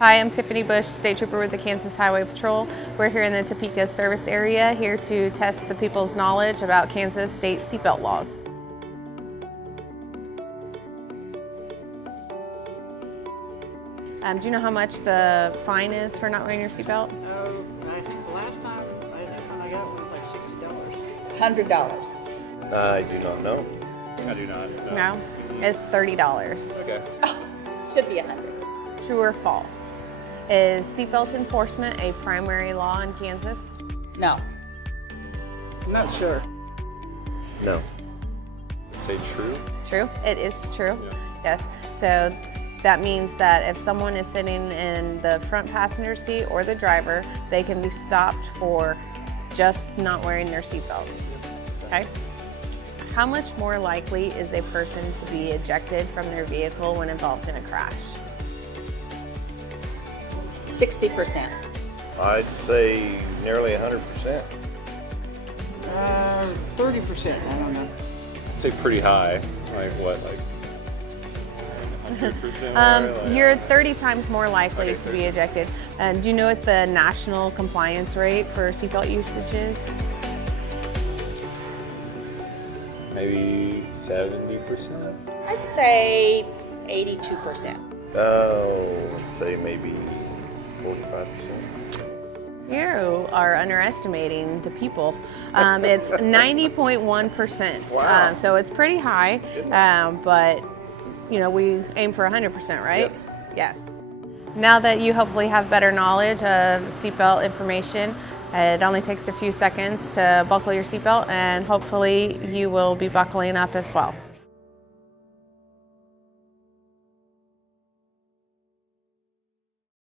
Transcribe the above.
Hi, I'm Tiffany Bush, State Trooper with the Kansas Highway Patrol. We're here in the Topeka service area, here to test the people's knowledge about Kansas state seatbelt laws. Do you know how much the fine is for not wearing your seatbelt? Oh, I think the last time I got was like $60. $100. I do not know. I do not. No? It's $30. Okay. Should be 100. True or false? Is seatbelt enforcement a primary law in Kansas? No. I'm not sure. No. I'd say true. True. It is true. Yeah. Yes. So that means that if someone is sitting in the front passenger seat or the driver, they can be stopped for just not wearing their seatbelts. Okay? How much more likely is a person to be ejected from their vehicle when involved in a crash? 60%. I'd say nearly 100%. 30%, I don't know. I'd say pretty high. Like what? Like 100%? You're 30 times more likely Okay, to be ejected. Do you know what the national compliance rate for seatbelt usage is? Maybe 70%. I'd say 82%. Oh, say maybe 45%. You are underestimating the people. It's 90.1%. Wow. So it's pretty high, but you know, we aim for 100%, right? Yes. Yes. Now that you hopefully have better knowledge of seatbelt information, it only takes a few seconds to buckle your seatbelt, and hopefully you will be buckling up as well.